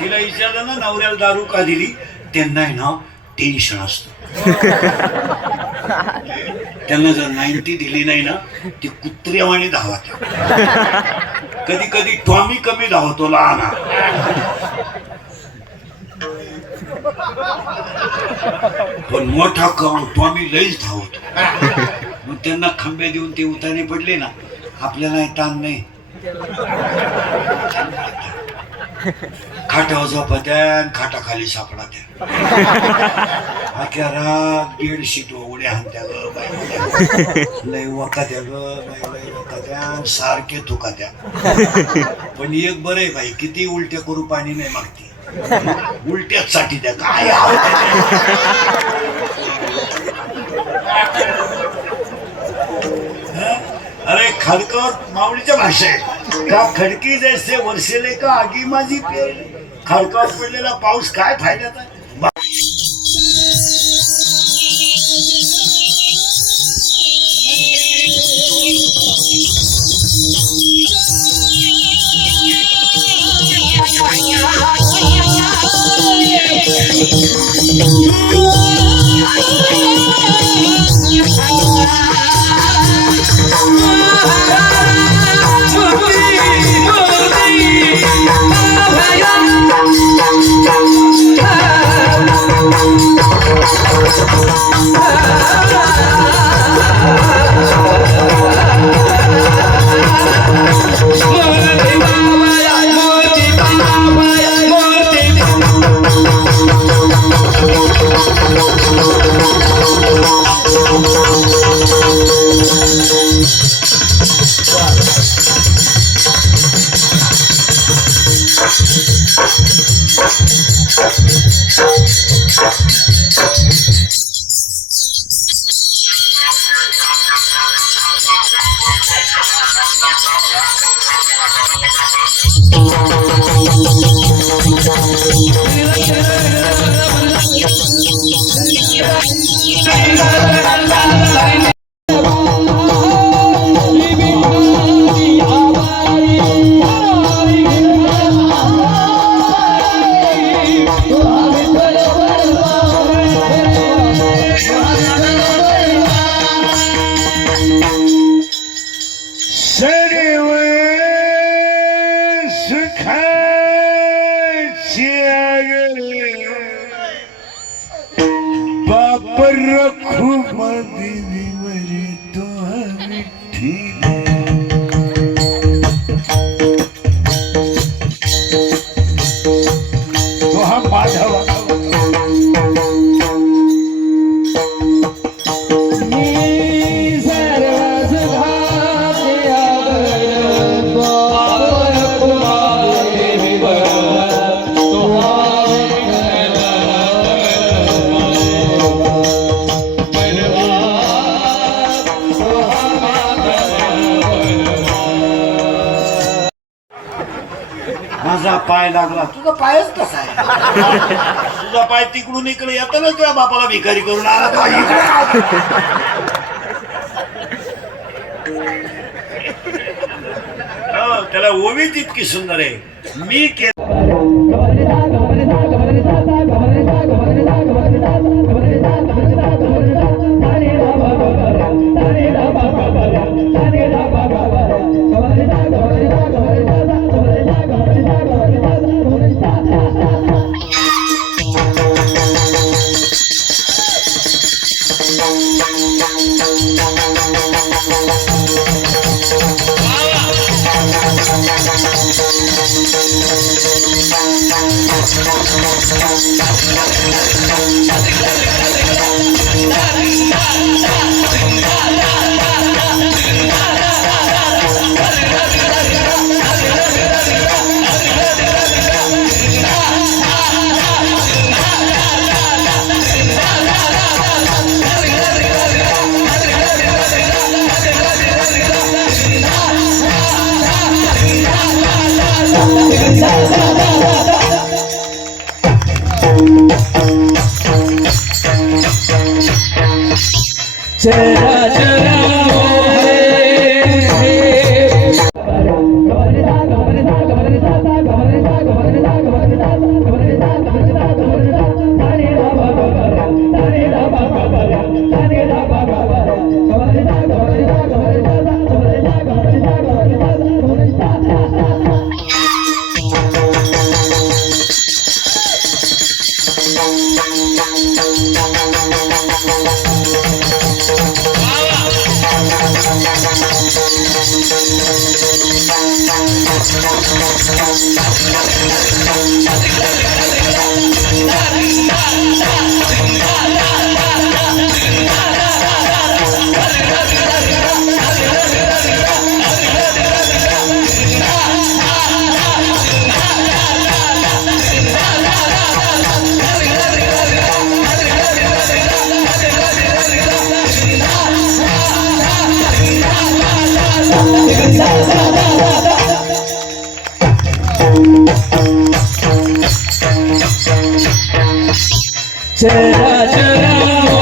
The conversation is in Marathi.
तिला विचारलं ना नवऱ्याला दारू का दिली, त्यांना आहे ना टेन्शन असतं. त्यांना जर 90 दिली नाही ना ती कुत्र्यावाणी धावत. कधी कधी टॉमी कमी धावतो लहान, पण मोठा टॉमी लईच धावतो. मग त्यांना खंबे देऊन ते उतारे पडले ना, आपल्याला ताण नाही. खाटावर झोपत्या, खाटाखाली सापडा त्या, अख्या रात बेडशीट उड्या हाणत्या ग बाई, लय वकात्या ग बाई, लय वकात्या, सारखे थुकात्या. पण एक बरं आहे बाई, किती उलट्या करू पाणी नाही मागते, उलट्याच साठी त्या काय. अरे खडकर माऊलीच्या भाषा आहे का, खडकी जैसे वर्षेले का आगी माझी पेरली. खडकावर पडलेला पाऊस काय फायद्याचा. माझा पाय लागला, तुझा पायच कसा आहे. तुझा पाय तिकडून इकडे येताना तुझ्या बापाला भिकारी करून आला. त्याला ओवीच इतकी सुंदर आहे. मी चरा चरा चरा चरा